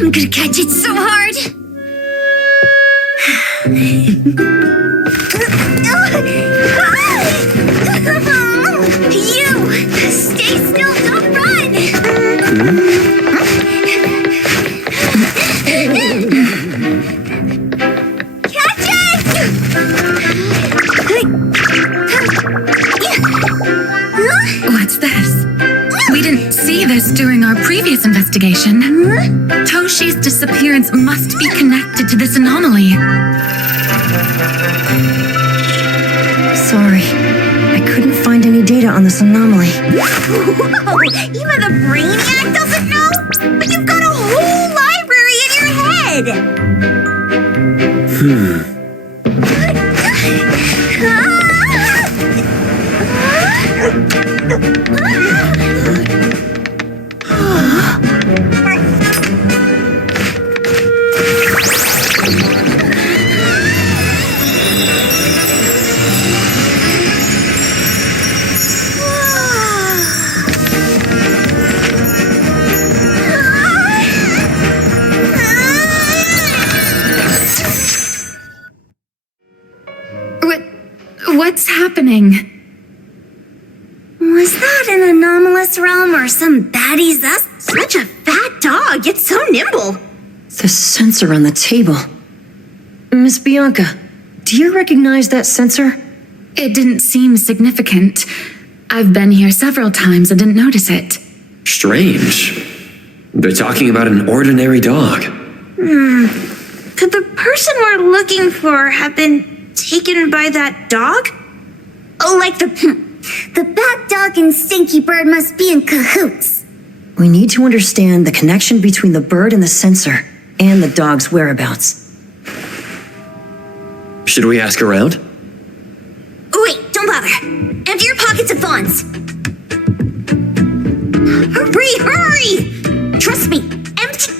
I'm gonna catch it so hard. You! Stay still, don't run! Catch it! What's this? We didn't see this during our previous investigation. Toshi's disappearance must be connected to this anomaly. Sorry, I couldn't find any data on this anomaly. Whoa, even the brainiac doesn't know? But you've got a whole library in your head! What's happening? Was that an anomalous realm or some baddies? That's such a fat dog. It's so nimble. The sensor on the table. Miss Bianca, do you recognize that sensor? It didn't seem significant. I've been here several times and didn't notice it. Strange. They're talking about an ordinary dog. Could the person we're looking for have been taken by that dog? Oh, like the bad dog and stinky bird must be in cahoots. We need to understand the connection between the bird and the sensor, and the dog's whereabouts. Should we ask around? Wait, don't bother. Empty your pockets of funds. Hurry! Trust me, empty...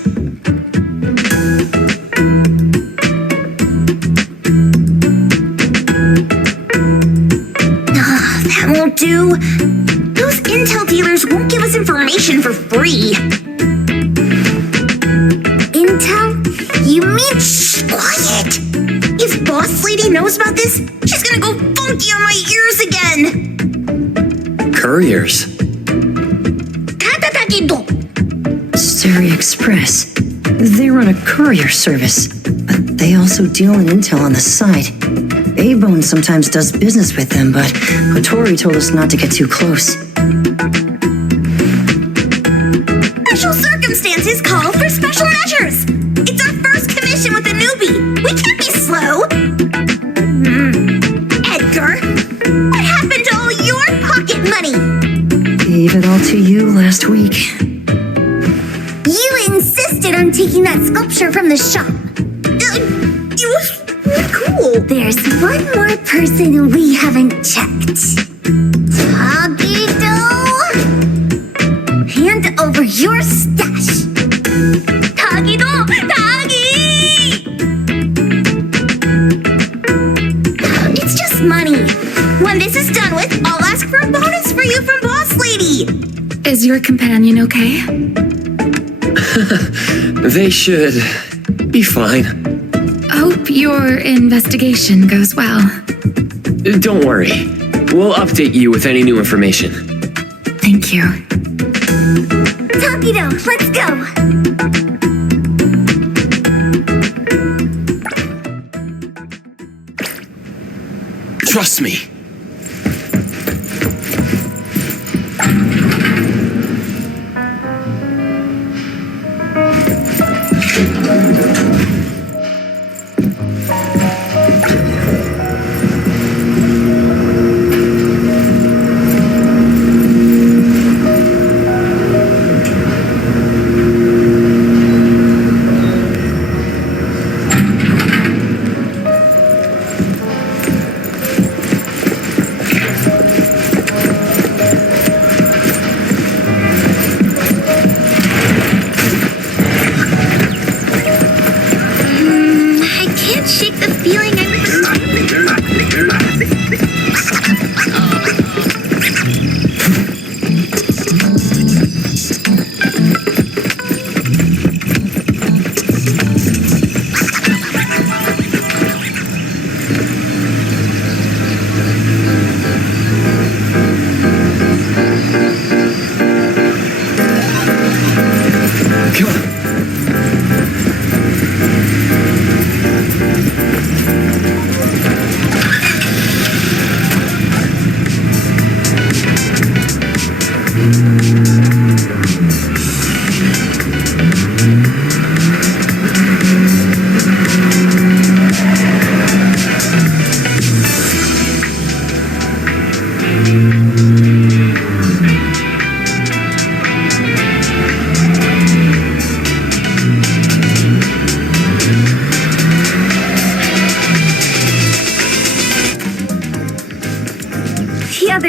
That won't do. Those intel dealers won't give us information for free. Intel? You mean shh, quiet! If Boss Lady knows about this, she's gonna go funky on my ears again! Couriers. Sari Express. They run a courier service, but they also deal in intel on the side. A-Bone sometimes does business with them, but Hotori told us not to get too close. Special circumstances call for special measures! It's our first commission with a newbie! We can't be slow! Edgar, what happened to all your pocket money? Gave it all to you last week. You insisted on taking that sculpture from the shop. It was really cool. There's one more person who we haven't checked. Tagido! Hand over your stash. Tagido! Tagi! It's just money. When this is done with, I'll ask for a bonus for you from Boss Lady. Is your companion okay? They should be fine. Hope your investigation goes well. Don't worry. We'll update you with any new information. Thank you. Tagido, let's go! Trust me.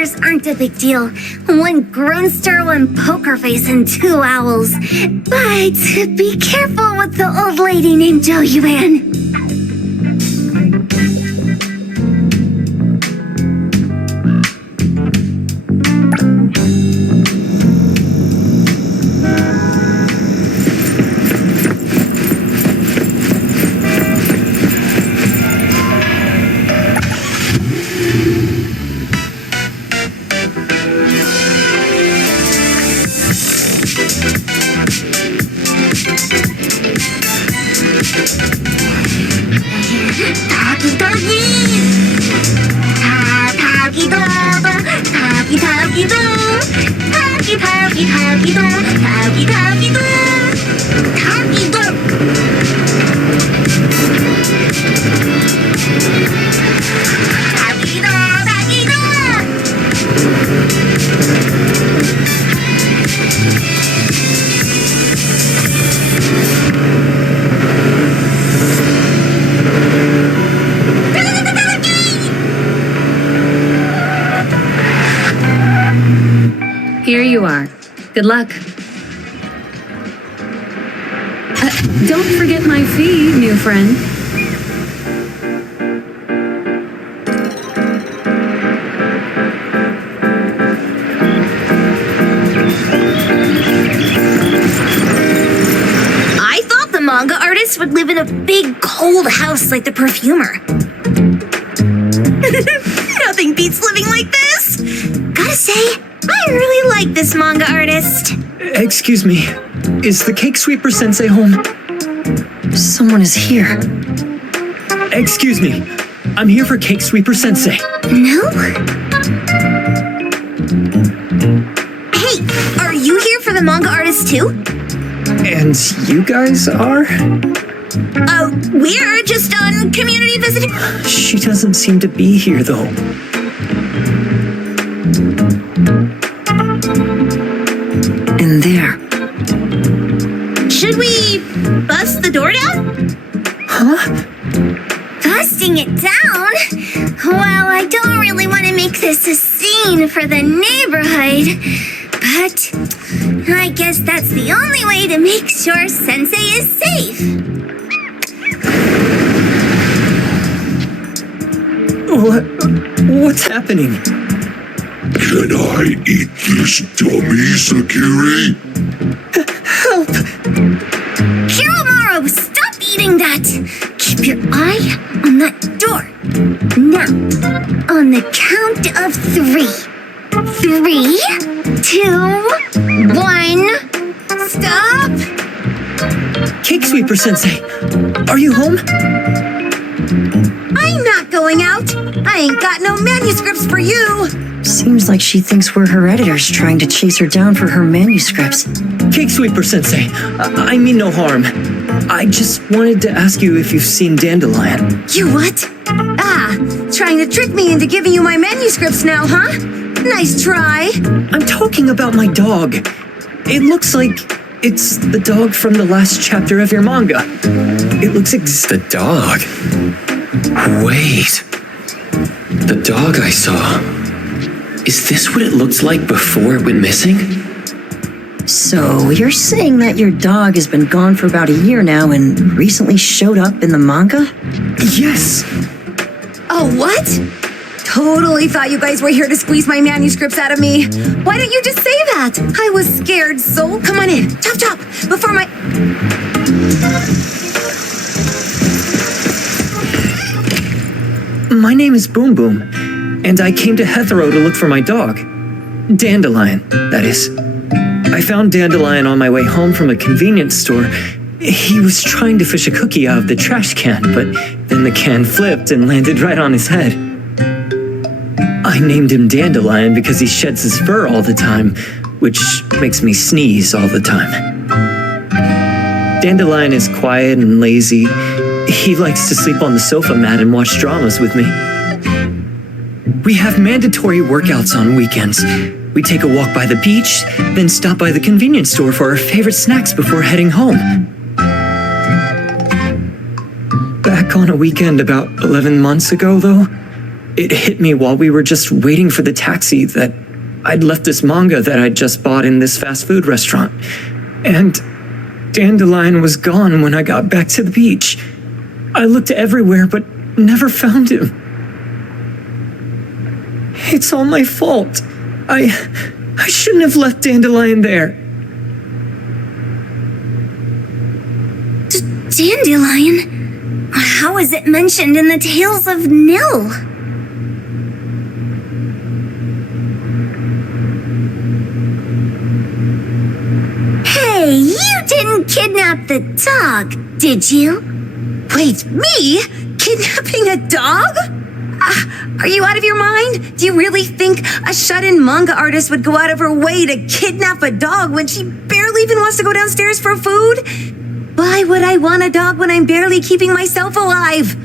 others aren't a big deal. One Grunster, one Poker Face, and two owls. But be careful with the old lady named Jo Yuan. Here you are. Good luck. Don't forget my fee, new friend. I thought the manga artist would live in a big, cold house like the perfumer. Nothing beats living like this. Gotta say, I really like this manga artist. Excuse me, is the Cake Sweeper Sensei home? Someone is here. Excuse me, I'm here for Cake Sweeper Sensei. No? Hey, are you here for the manga artist too? And you guys are? We're just on community visiting. She doesn't seem to be here though. And there. Should we bust the door down? Huh? Busting it down? Well, I don't really want to make this a scene for the neighborhood, but I guess that's the only way to make sure Sensei is safe. What's happening? Can I eat this dummy, Sakiri? Help! Kiromaru, stop eating that! Keep your eye on that door. Now, on the count of 3. 3, 2, 1, stop! Cake Sweeper Sensei, are you home? I'm not going out. I ain't got no manuscripts for you. Seems like she thinks we're her editors trying to chase her down for her manuscripts. Cake Sweeper Sensei, I mean no harm. I just wanted to ask you if you've seen Dandelion. You what? Ah, trying to trick me into giving you my manuscripts now, huh? Nice try. I'm talking about my dog. It looks like it's the dog from the last chapter of your manga. It looks The dog? Wait. The dog I saw. Is this what it looked like before it went missing? So, you're saying that your dog has been gone for about a year now and recently showed up in the manga? Yes! Oh, what? Totally thought you guys were here to squeeze my manuscripts out of me. Why don't you just say that? I was scared, so come on in. Chop, chop, before my... My name is Boom Boom, and I came to Hethero to look for my dog. Dandelion, that is. I found Dandelion on my way home from a convenience store. He was trying to fish a cookie out of the trash can, but then the can flipped and landed right on his head. I named him Dandelion because he sheds his fur all the time, which makes me sneeze all the time. Dandelion is quiet and lazy. He likes to sleep on the sofa mat and watch dramas with me. We have mandatory workouts on weekends. We take a walk by the beach, then stop by the convenience store for our favorite snacks before heading home. Back on a weekend about 11 months ago, though, it hit me while we were just waiting for the taxi that I'd left this manga that I'd just bought in this fast food restaurant. And Dandelion was gone when I got back to the beach. I looked everywhere but never found him. It's all my fault. I shouldn't have left Dandelion there. Dandelion? How is it mentioned in the Tales of Nil? Hey, you didn't kidnap the dog, did you? Wait, me? Kidnapping a dog? Are you out of your mind? Do you really think a shut-in manga artist would go out of her way to kidnap a dog when she barely even wants to go downstairs for food? Why would I want a dog when I'm barely keeping myself alive?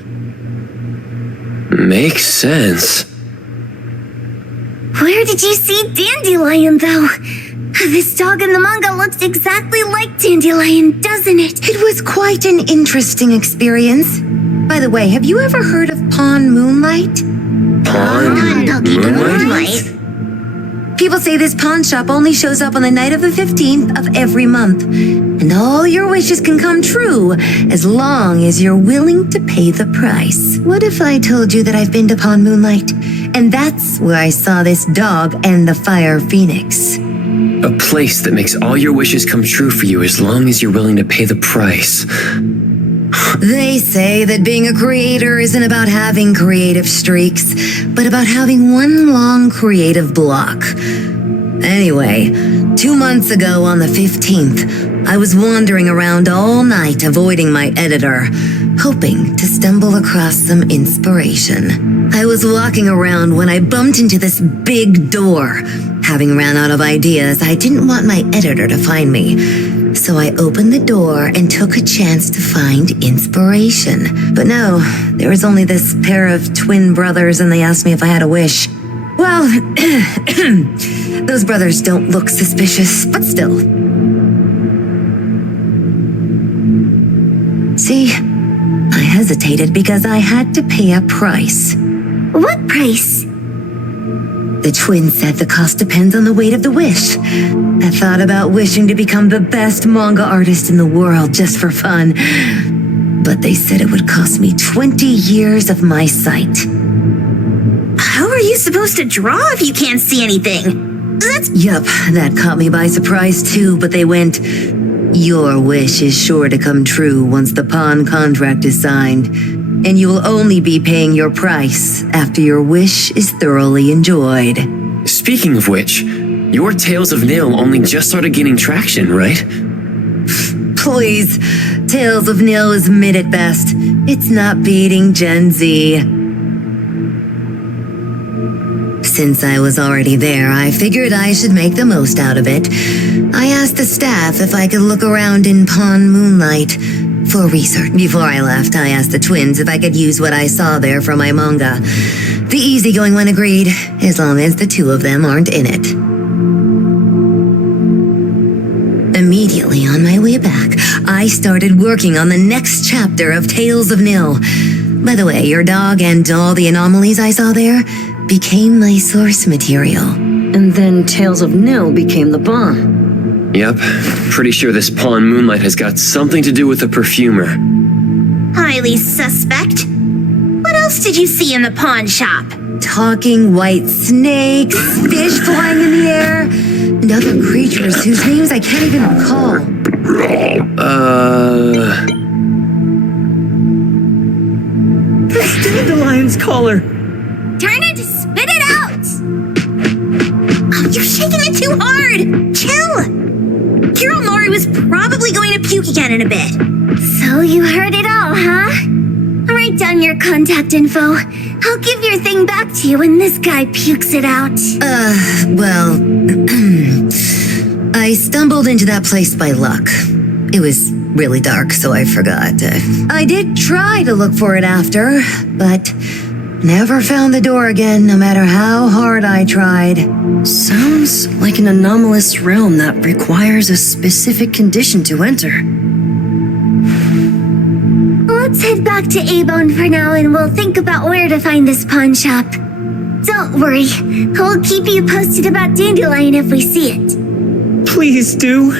Makes sense. Where did you see Dandelion, though? This dog in the manga looks exactly like Dandelion, doesn't it? It was quite an interesting experience. By the way, have you ever heard of Pawn Moonlight? Moonlight? People say this pawn shop only shows up on the night of the 15th of every month. And all your wishes can come true as long as you're willing to pay the price. What if I told you that I've been to Pawn Moonlight? And that's where I saw this dog and the fire phoenix. A place that makes all your wishes come true for you as long as you're willing to pay the price. They say that being a creator isn't about having creative streaks, but about having one long creative block. Anyway, 2 months ago on the 15th, I was wandering around all night avoiding my editor, hoping to stumble across some inspiration. I was walking around when I bumped into this big door. Having ran out of ideas, I didn't want my editor to find me. So I opened the door and took a chance to find inspiration. But no, there was only this pair of twin brothers and they asked me if I had a wish. Well, those brothers don't look suspicious, but still. See, I hesitated because I had to pay a price. What price? The twins said the cost depends on the weight of the wish. I thought about wishing to become the best manga artist in the world just for fun. But they said it would cost me 20 years of my sight. How are you supposed to draw if you can't see anything? Yup, that caught me by surprise too, but they went, "Your wish is sure to come true once the pawn contract is signed, and you will only be paying your price after your wish is thoroughly enjoyed." Speaking of which, your Tales of Nil only just started gaining traction, right? Please, Tales of Nil is mid at best. It's not beating Gen Z. Since I was already there, I figured I should make the most out of it. I asked the staff if I could look around in Pawn Moonlight for research. Before I left, I asked the twins if I could use what I saw there for my manga. The easygoing one agreed, as long as the two of them aren't in it. Immediately on my way back, I started working on the next chapter of Tales of Nil. By the way, your dog and all the anomalies I saw there became my source material. And then Tales of Nil became the bomb. Yep, pretty sure this Pawn Moonlight has got something to do with the perfumer. Highly suspect. What else did you see in the pawn shop? Talking white snakes, fish flying in the air, and other creatures whose names I can't even recall. That's Dandelion's collar. Turn it! Spit it out! Oh, you're shaking it too hard! Chill! Carol Mori was probably going to puke again in a bit. So you heard it all, huh? I'll write down your contact info. I'll give your thing back to you when this guy pukes it out. Well, I stumbled into that place by luck. It was really dark, so I forgot. I did try to look for it after, but never found the door again, no matter how hard I tried. Sounds like an anomalous realm that requires a specific condition to enter. Let's head back to A-Bone for now and we'll think about where to find this pawn shop. Don't worry, we'll keep you posted about Dandelion if we see it. Please do.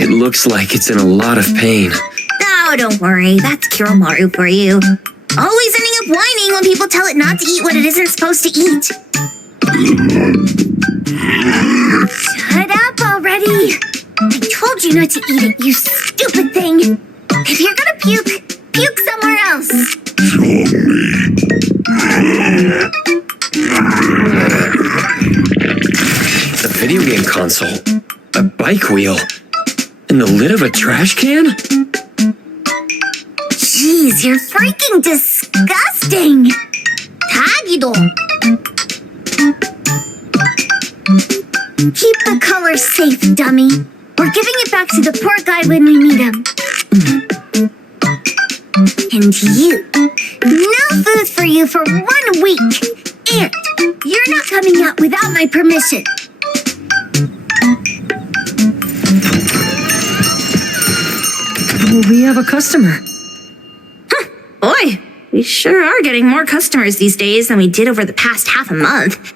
It looks like it's in a lot of pain. Oh, don't worry. That's Kiromaru for you. Always ending up whining when people tell it not to eat what it isn't supposed to eat. Shut up already. I told you not to eat it, you stupid thing. If you're gonna puke, puke somewhere else. A video game console, a bike wheel, and the lid of a trash can? Jeez, you're freaking disgusting. Tagido. Keep the colors safe, dummy. We're giving it back to the poor guy when we meet him. And you. No food for you for 1 week. And you're not coming out without my permission. We have a customer. Boy, we sure are getting more customers these days than we did over the past half a month.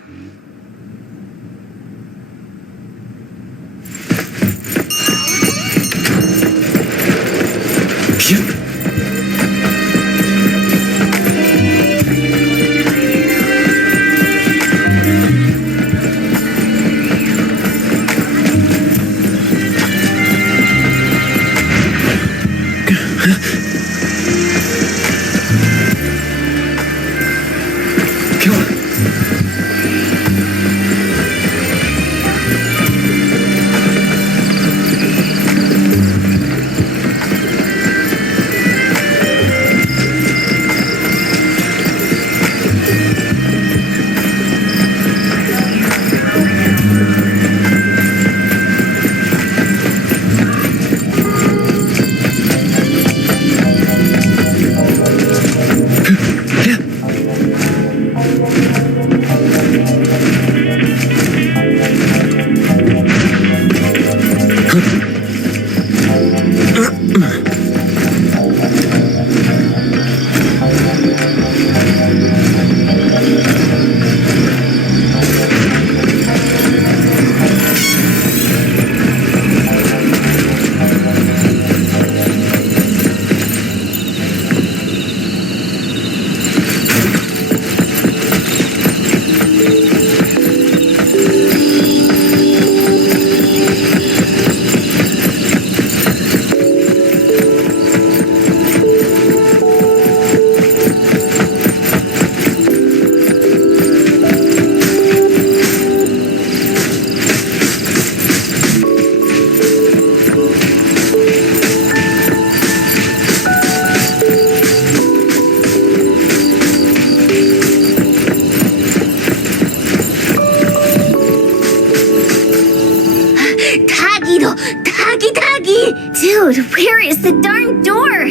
Dude, where is the darn door?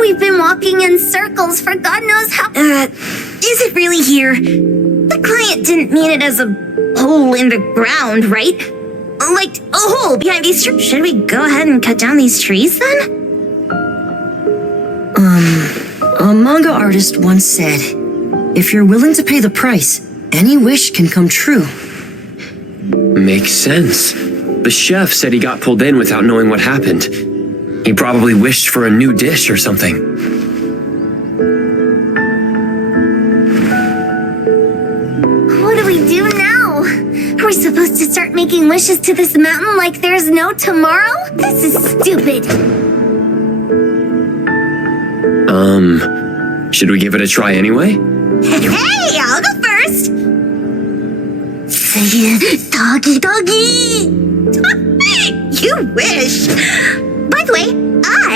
We've been walking in circles for God knows how. Is it really here? The client didn't mean it as a hole in the ground, right? Like a hole behind these trees. Should we go ahead and cut down these trees then? A manga artist once said, if you're willing to pay the price, any wish can come true. Makes sense. The chef said he got pulled in without knowing what happened. He probably wished for a new dish or something. What do we do now? Are we supposed to start making wishes to this mountain like there's no tomorrow? This is stupid. Should we give it a try anyway? Hey, I'll go first. Doggy, doggy. You wish. By the way,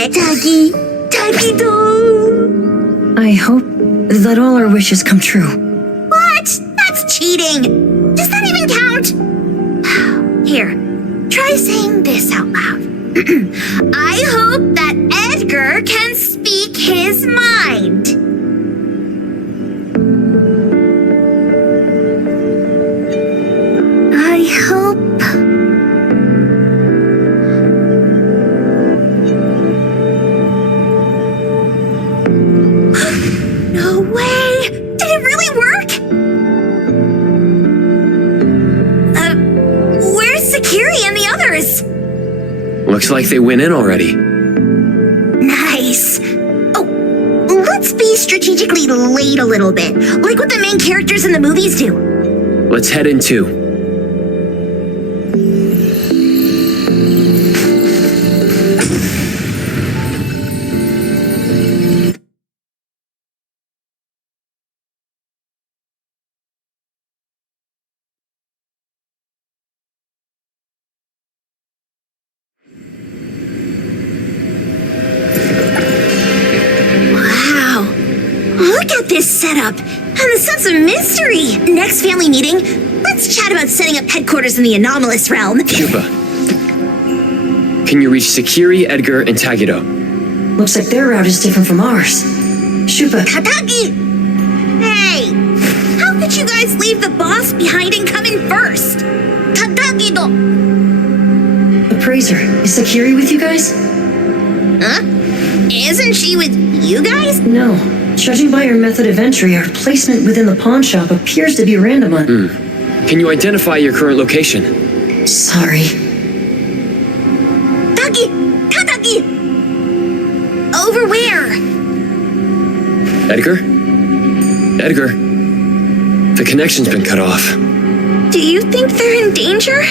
Doggy, doggy, dog. I hope that all our wishes come true. What? That's cheating. Does that even count? Here, try saying this out loud. I hope that Edgar can speak his mind. I hope. No way! Did it really work? Where's Sakiri and the others? Looks like they went in already. Nice. Oh, let's be strategically late a little bit, like what the main characters in the movies do. Let's head in too. Wow. Look at this setup and the sense of mystery. Next family meeting, let's chat about setting up headquarters in the anomalous realm. Cuba. Can you reach Sakiri, Edgar, and Tagido? Looks like their route is different from ours. Shupa, Katagi! Hey! How could you guys leave the boss behind and come in first? Katagi-do! Appraiser, is Sakiri with you guys? Huh? Isn't she with you guys? No. Judging by your method of entry, our placement within the pawn shop appears to be random. Can you identify your current location? Sorry. Taki! Katagi! Over where? Edgar? Edgar? The connection's been cut off. Do you think they're in danger?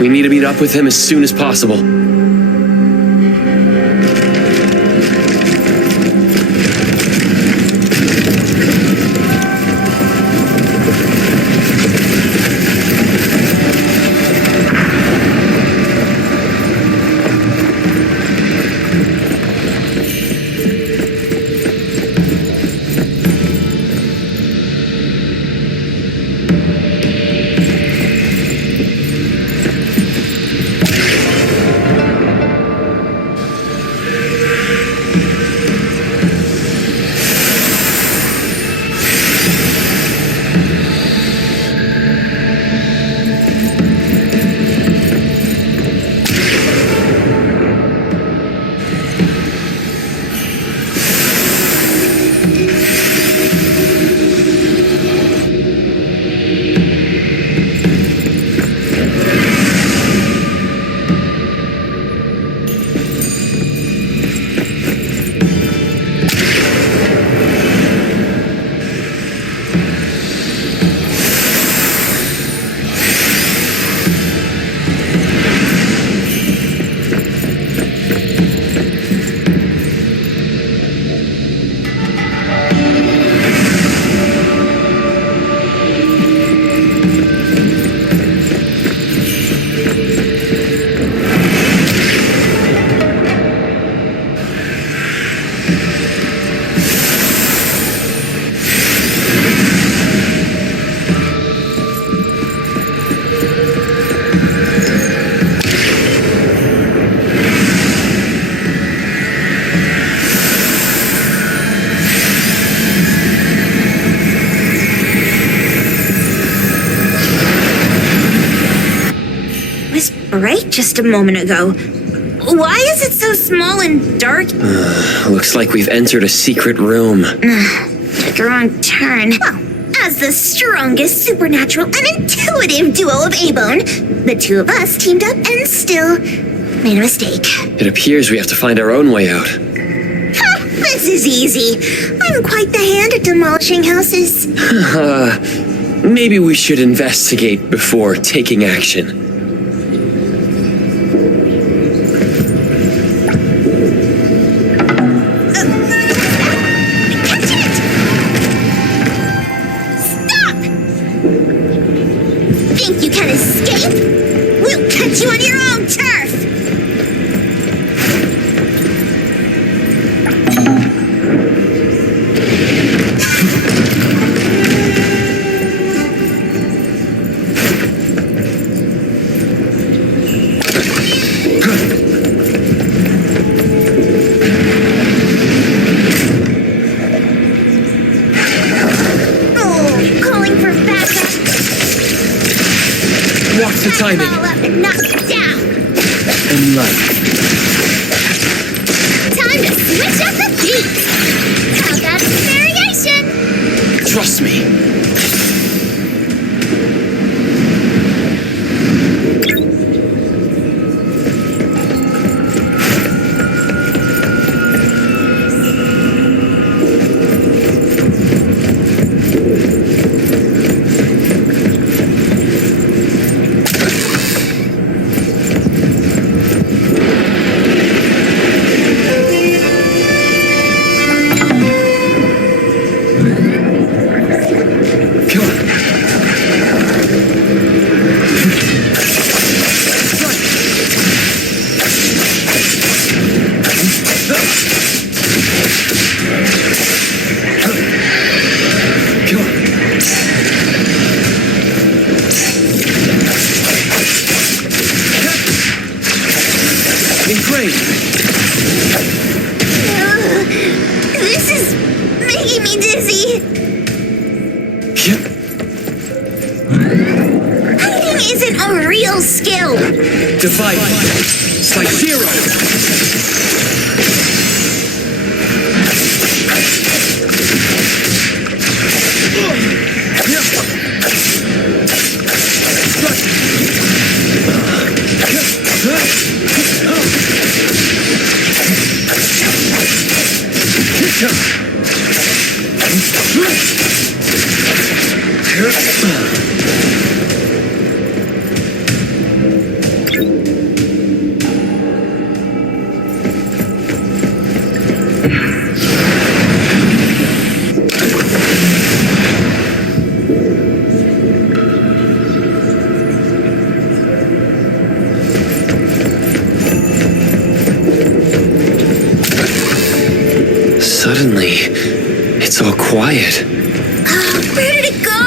We need to meet up with him as soon as possible. bright just a moment ago. Why is it so small and dark? Looks like we've entered a secret room. Took a wrong turn. Well, as the strongest supernatural and intuitive duo of A-Bone, the two of us teamed up and still made a mistake. It appears we have to find our own way out. This is easy. I'm quite the hand at demolishing houses. Maybe we should investigate before taking action. Catch it! Stop! Think you can escape? We'll catch you on your own turf! Watch the timing. All up and knock it down. And light. Time to switch up the beat. How about some variation? Trust me. This is making me dizzy. Hiding isn't a real skill. Divide. It's like zero. Suddenly, it's all quiet. Where did it go?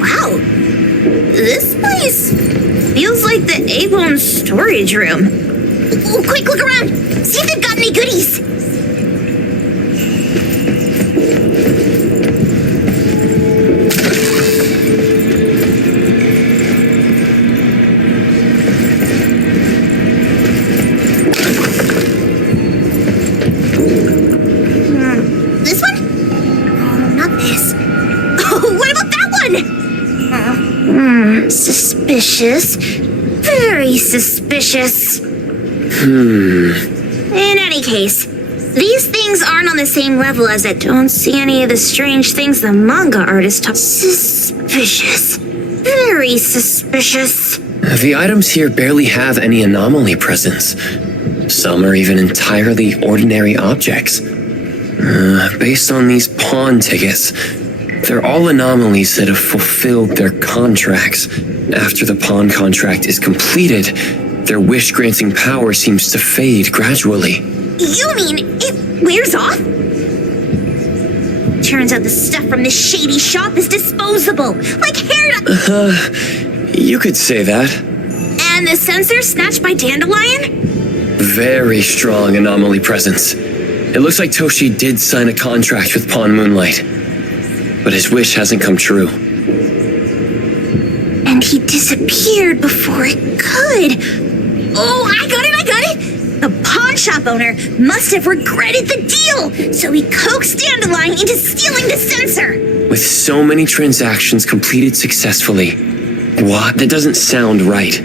Wow. This place feels like the A-Bone storage room. Oh, quick, look around. See if they've got any goodies. This one? Oh, not this. Oh, what about that one? Suspicious. Very suspicious. In any case, these things aren't on the same level as it. Don't see any of the strange things the manga artist talks. Suspicious. Very suspicious. The items here barely have any anomaly presence. Some are even entirely ordinary objects. Based on these pawn tickets, they're all anomalies that have fulfilled their contracts. After the pawn contract is completed, their wish-granting power seems to fade gradually. You mean it wears off? Turns out the stuff from this shady shop is disposable, like hair. You could say that. And the sensor snatched by Dandelion? Very strong anomaly presence. It looks like Toshi did sign a contract with Pawn Moonlight, but his wish hasn't come true. And And he disappeared before it could. Oh, I got it! The pawn shop owner must have regretted the deal, so he coaxed Dandelion into stealing the sensor. With so many transactions completed successfully, what? That doesn't sound right.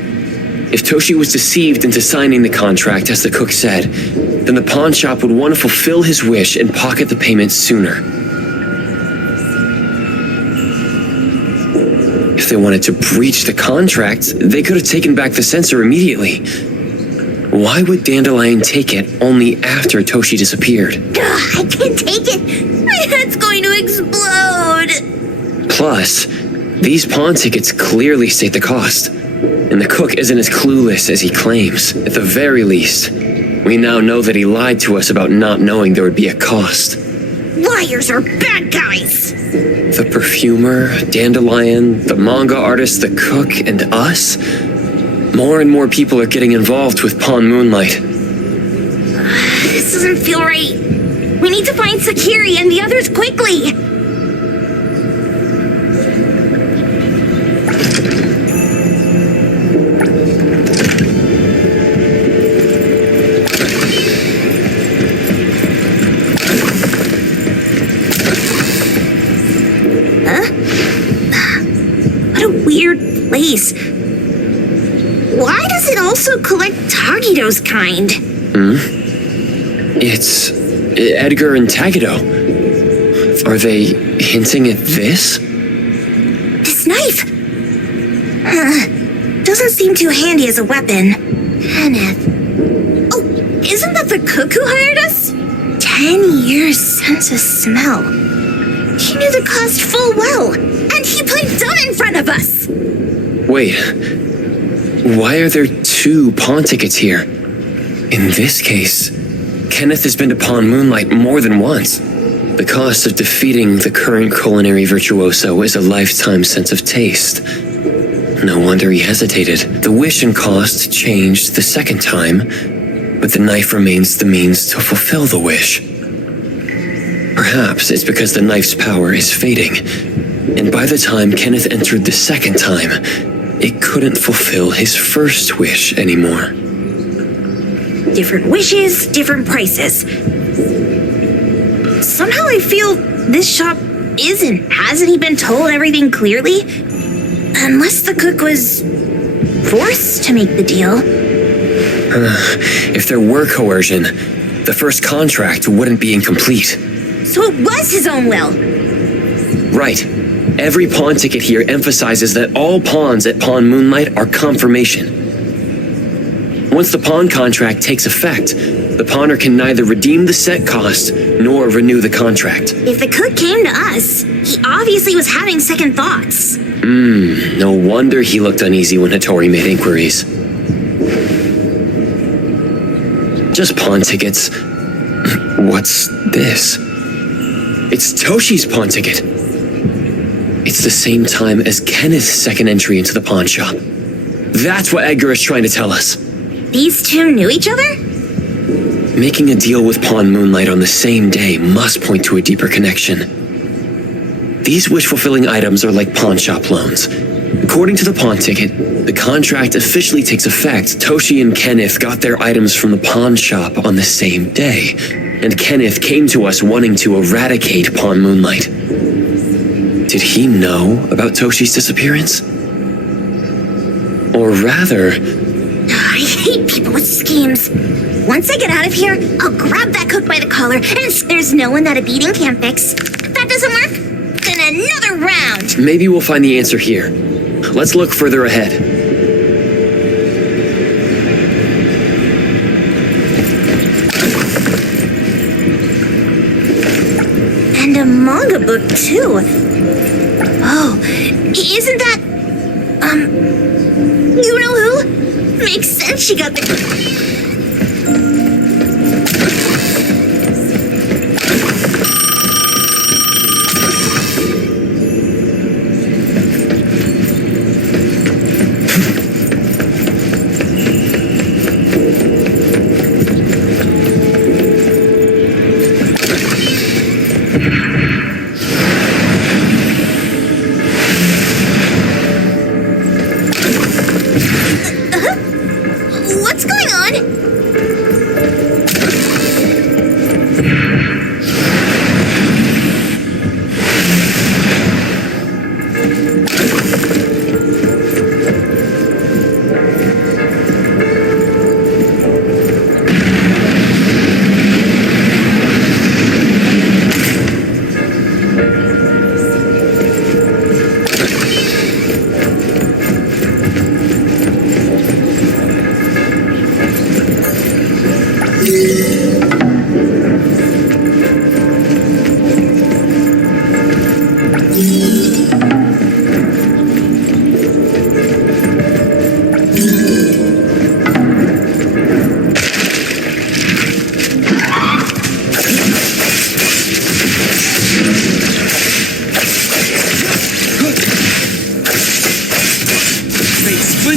If Toshi was deceived into signing the contract, as the cook said, then the pawn shop would want to fulfill his wish and pocket the payment sooner. If they wanted to breach the contract, they could have taken back the sensor immediately. Why would Dandelion take it only after Toshi disappeared? Ugh, I can't take it. My head's going to explode. Plus, these pawn tickets clearly state the cost, and the cook isn't as clueless as he claims. At the very least, we now know that he lied to us about not knowing there would be a cost. Liars are bad guys. The perfumer, Dandelion, the manga artist, the cook, and us? More and more people are getting involved with Pawn Moonlight. This doesn't feel right. We need to find Sakiri and the others quickly. What a weird place. Why does it also collect Tagido's kind? It's Edgar and Tagido. Are they hinting at this? This knife! Doesn't seem too handy as a weapon. Kenneth. Oh, isn't that the cook who hired us? 10 years sense of smell. He knew the cost full well, and he played dumb in front of us! Wait, why are there 2 pawn tickets here? In this case, Kenneth has been to Pawn Moonlight more than once. The cost of defeating the current culinary virtuoso is a lifetime sense of taste. No wonder he hesitated. The wish and cost changed the second time, but the knife remains the means to fulfill the wish. Perhaps it's because the knife's power is fading, and by the time Kenneth entered the second time, it couldn't fulfill his first wish anymore. Different wishes, different prices. Somehow I feel this shop hasn't he been told everything clearly? Unless the cook was forced to make the deal. If there were coercion, the first contract wouldn't be incomplete. So it was his own will. Right. Every pawn ticket here emphasizes that all pawns at Pawn Moonlight are confirmation. Once the pawn contract takes effect, the pawner can neither redeem the set cost nor renew the contract. If the cook came to us, he obviously was having second thoughts. No wonder he looked uneasy when Hattori made inquiries. Just pawn tickets. What's this? It's Toshi's pawn ticket. It's the same time as Kenneth's second entry into the pawn shop. That's what Edgar is trying to tell us. These 2 knew each other? Making a deal with Pawn Moonlight on the same day must point to a deeper connection. These wish-fulfilling items are like pawn shop loans. According to the pawn ticket, the contract officially takes effect. Toshi and Kenneth got their items from the pawn shop on the same day, and Kenneth came to us wanting to eradicate Pawn Moonlight. Did he know about Toshi's disappearance? Or rather... I hate people with schemes. Once I get out of here, I'll grab that cook by the collar, and there's no one that a beating can't fix. If that doesn't work, then another round. Maybe we'll find the answer here. Let's look further ahead. And a manga book, too. Oh, isn't that... you know who? Makes sense she got the...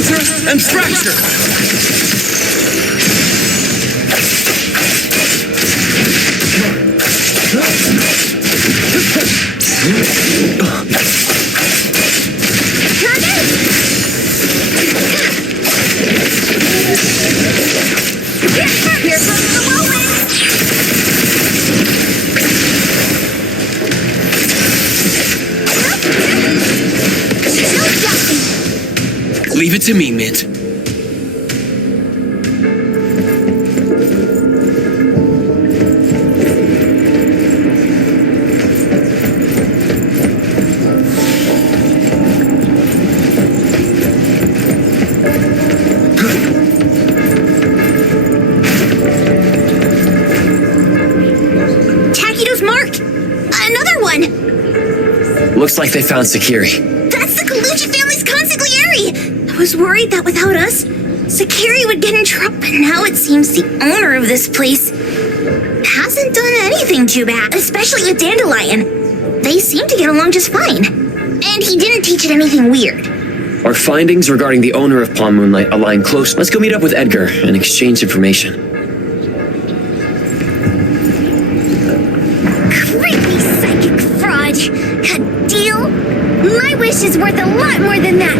splinter and fracture. Here comes the whirlwind! Leave it to me, Mint. Takido's mark! Another one! Looks like they found Sakiri. That's the Colucci family's consigliere! I was worried that without us, Sakiri would get in trouble. But now it seems the owner of this place hasn't done anything too bad, especially with Dandelion. They seem to get along just fine. And he didn't teach it anything weird. Our findings regarding the owner of Pawn Moonlight align close. Let's go meet up with Edgar and exchange information. Creepy psychic fraud. A deal? My wish is worth a lot more than that.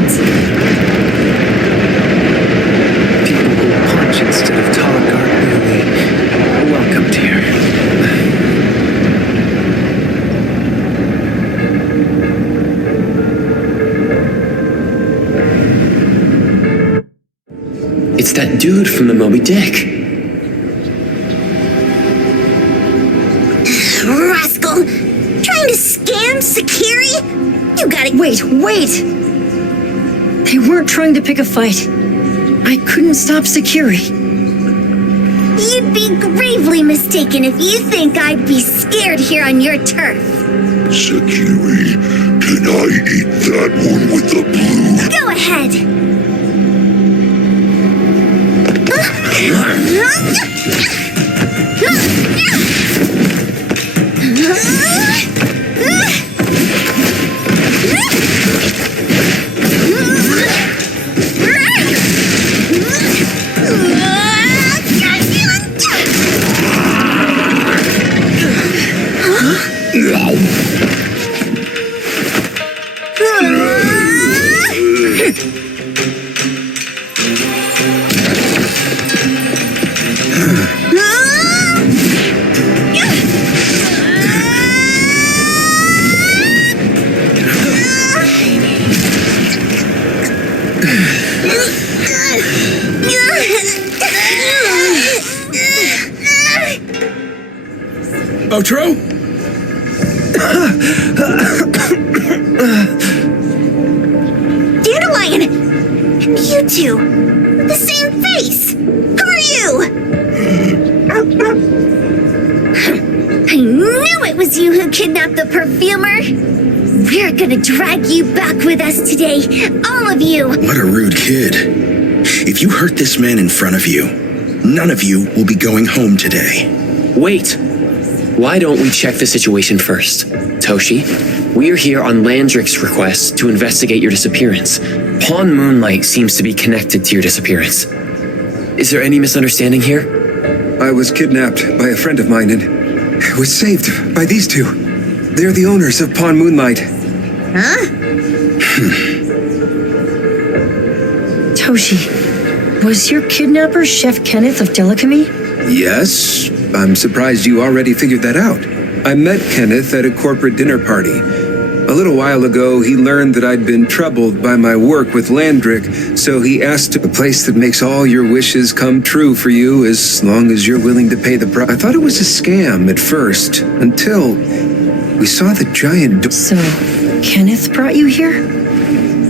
People who punch instead of talk aren't really welcomed here. It's that dude from the Moby Dick. Rascal! Trying to scam Sakiri? You gotta... Wait! They weren't trying to pick a fight. I couldn't stop Sakiri. You'd be gravely mistaken if you think I'd be scared here on your turf. Sakiri, can I eat that one with the blue? Go ahead. Outro? Dandelion! And you two! The same face! Who are you? I knew it was you who kidnapped the perfumer. We're gonna drag you back with us today, all of you. What a rude kid. If you hurt this man in front of you, none of you will be going home today. Wait. Why don't we check the situation first? Toshi, we are here on Landrick's request to investigate your disappearance. Pawn Moonlight seems to be connected to your disappearance. Is there any misunderstanding here? I was kidnapped by a friend of mine and was saved by these two. They're the owners of Pawn Moonlight. Huh? Toshi, was your kidnapper Chef Kenneth of Delicamy? Yes, I'm surprised you already figured that out. I met Kenneth at a corporate dinner party. A little while ago, he learned that I'd been troubled by my work with Landrick, so he asked a place that makes all your wishes come true for you as long as you're willing to pay the price. I thought it was a scam at first, until we saw the giant... So, Kenneth brought you here?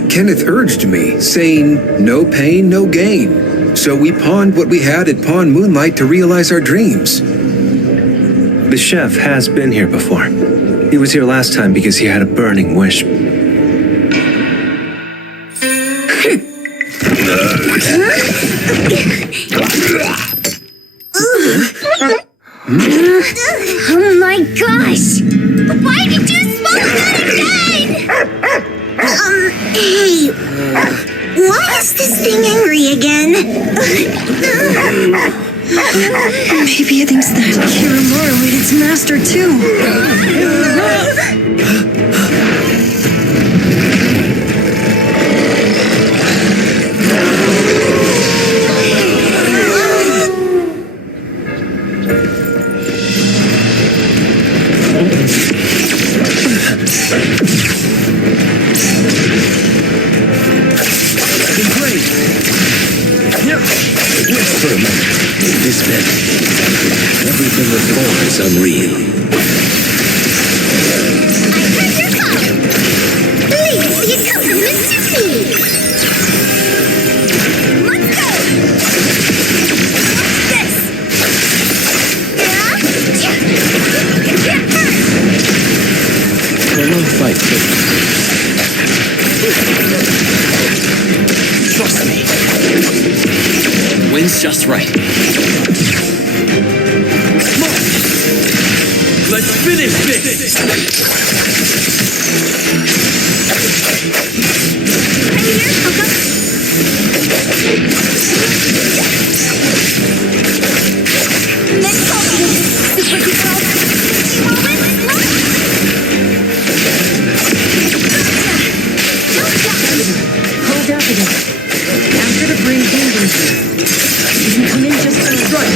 Kenneth urged me, saying, no pain, no gain. So we pawned what we had at Pawn Moonlight to realize our dreams. The chef has been here before. He was here last time because he had a burning wish. Oh my gosh! Why did you swallow that again? Hey, Why is this thing angry again? Maybe it thinks that Kiramura ate its master too. For a moment, this meant everything before is unreal. I heard your call. Please, you come to me. Let's go. What's this? A long fight, but trust me. Wind's just right. Come on! Let's finish this! I'm here, Coco. Let's go. Super people. Hold up again. After the brain hinders you, you can come in just right.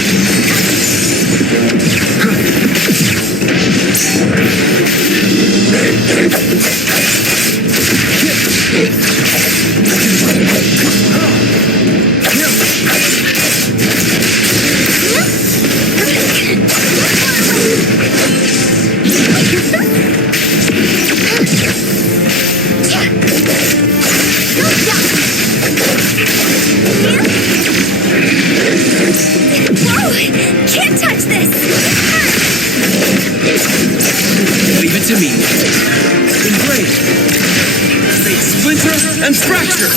Whoa! Can't touch this! Leave it to me. Engrave. Fate splinter and fracture.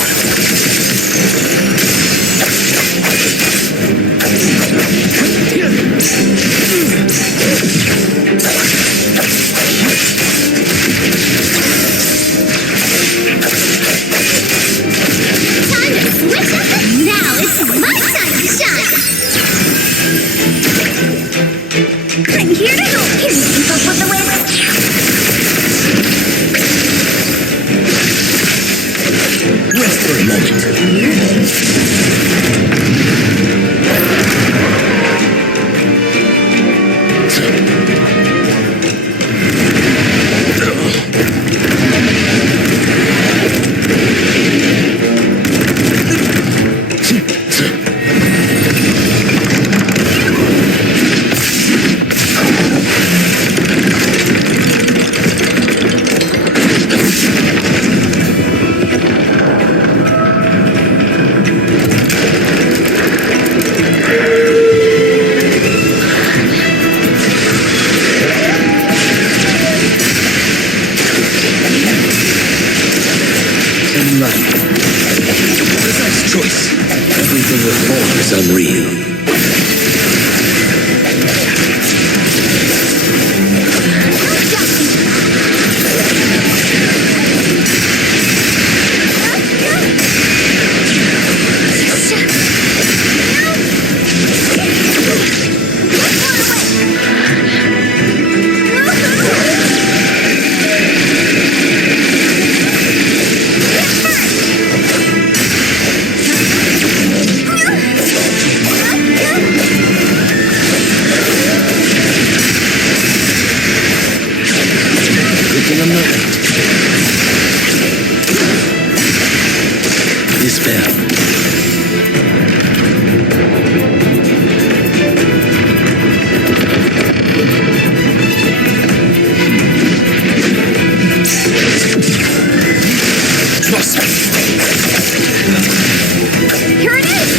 Time to switch up! Now it's my time to shine! I'm here to help. Can you keep up with the wind? Rest for a moment. Precise choice. Everything before is unreal. I'm not late. Dispel. Trust me. Here it is!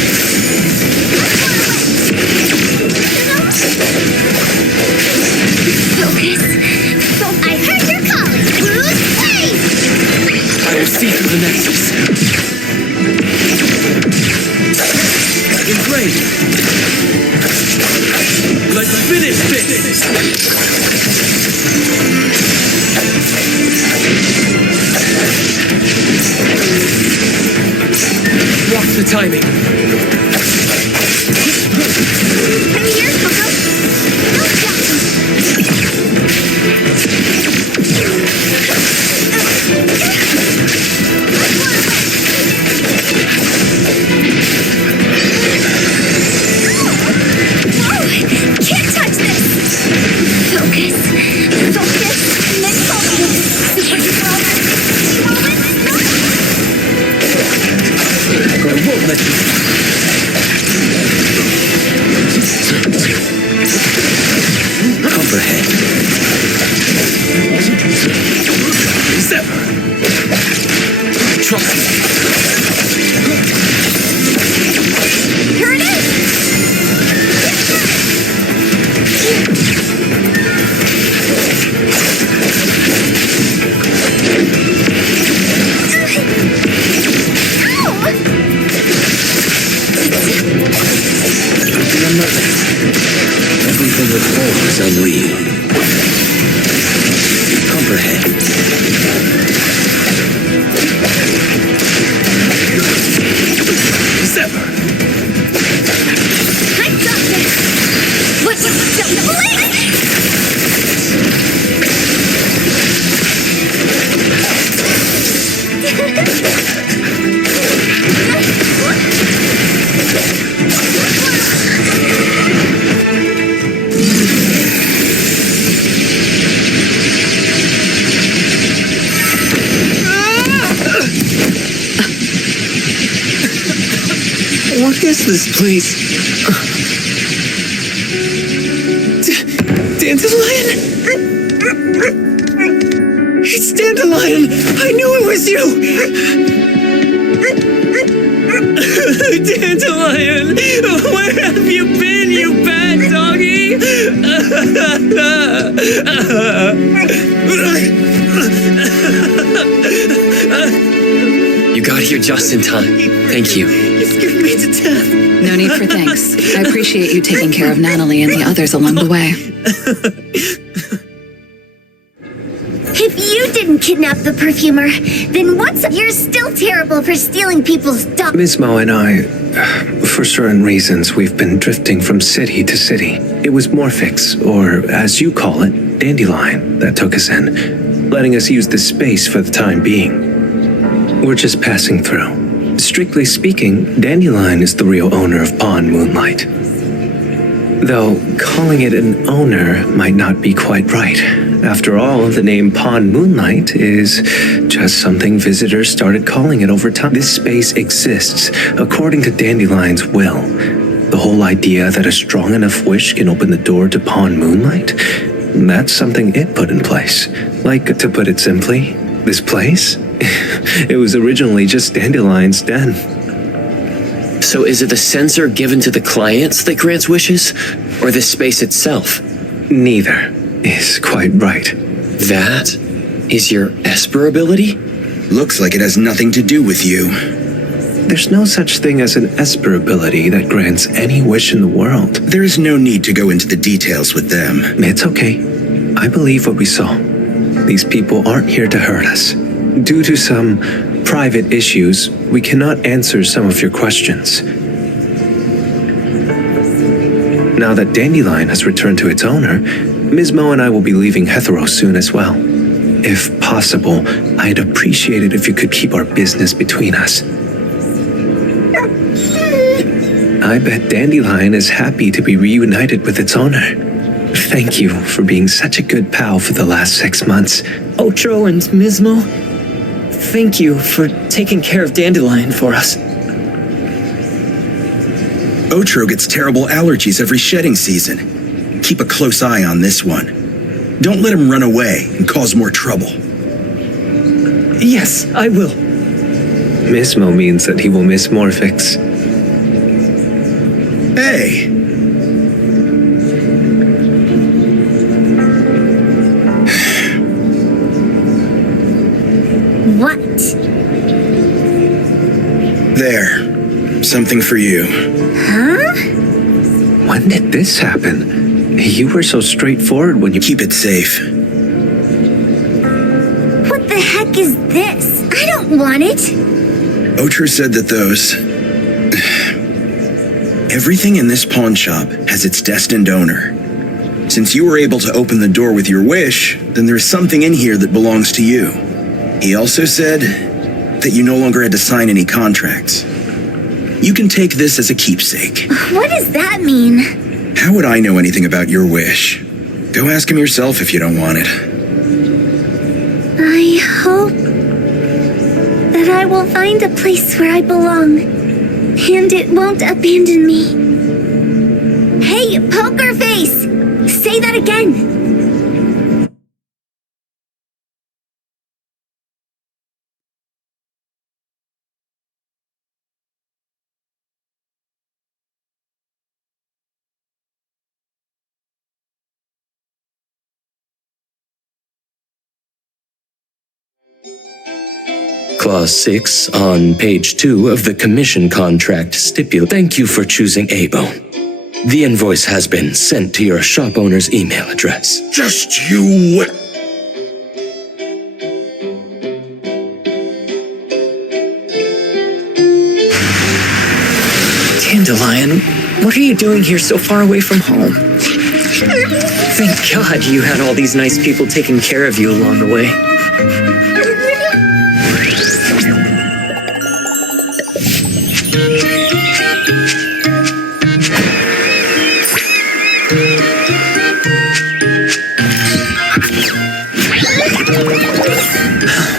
Focus. I heard your calling. Bruce, please! I will see through the nexus. Watch the timing. I'm here, Coco. No doubt. Whoa! Can't touch this! Focus. Focus. Mid-focus. I won't let you. Pump ahead. Sever. Trust me. Here it is! Everything with form is unreal. Pump ahead. Sever. I got this! What? Don't blink! What is this place? Dandelion? It's Dandelion! I knew it was you! Dandelion! Where have you been, you bad doggy? You got here just in time. Thank you. You scared me to death. No need for thanks. I appreciate you taking care of Natalie and the others along the way. If you didn't kidnap the perfumer, then you're still terrible for stealing people's dogs. Ms. Mo and I, for certain reasons, we've been drifting from city to city. It was Morphix, or as you call it, Dandelion, that took us in, letting us use this space for the time being. We're just passing through. Strictly speaking, Dandelion is the real owner of Pawn Moonlight. Though calling it an owner might not be quite right. After all, the name Pawn Moonlight is just something visitors started calling it over time. This space exists according to Dandelion's will. The whole idea that a strong enough wish can open the door to Pawn Moonlight, that's something it put in place. Like, to put it simply, this place? It was originally just Dandelion's den. So is it the sensor given to the clients that grants wishes, or the space itself? Neither is quite right. That is your Esper ability? Looks like it has nothing to do with you. There's no such thing as an Esper ability that grants any wish in the world. There is no need to go into the details with them. It's okay. I believe what we saw. These people aren't here to hurt us. Due to some private issues, we cannot answer some of your questions. Now that Dandelion has returned to its owner, Ms. Mo and I will be leaving Hetero soon as well. If possible, I'd appreciate it if you could keep our business between us. I bet Dandelion is happy to be reunited with its owner. Thank you for being such a good pal for the last 6 months. Otro and Ms. Mo, thank you for taking care of Dandelion for us. Otro gets terrible allergies every shedding season. Keep a close eye on this one. Don't let him run away and cause more trouble. Yes, I will. Ms. Mo means that he will miss Morphix. Hey! What? There. Something for you. Huh? When did this happen? You were so straightforward when you... Keep it safe. What the heck is this? I don't want it. Otro said that those Everything in this pawn shop has its destined owner. Since you were able to open the door with your wish, then there's something in here that belongs to you. He also said that you no longer had to sign any contracts. You can take this as a keepsake. What does that mean? How would I know anything about your wish? Go ask him yourself if you don't want it. I hope that I will find a place where I belong, and it won't abandon me. Hey, Poker Face! Say that again! Clause 6 on page 2 of the commission contract stipulates, thank you for choosing A-Bone. The invoice has been sent to your shop owner's email address. Just you. Dandelion, what are you doing here so far away from home? Thank God you had all these nice people taking care of you along the way.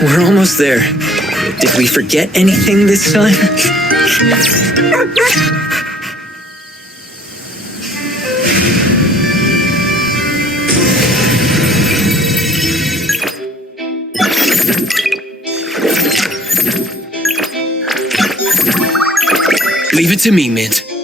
We're almost there. Did we forget anything this time? Leave it to me, Mint.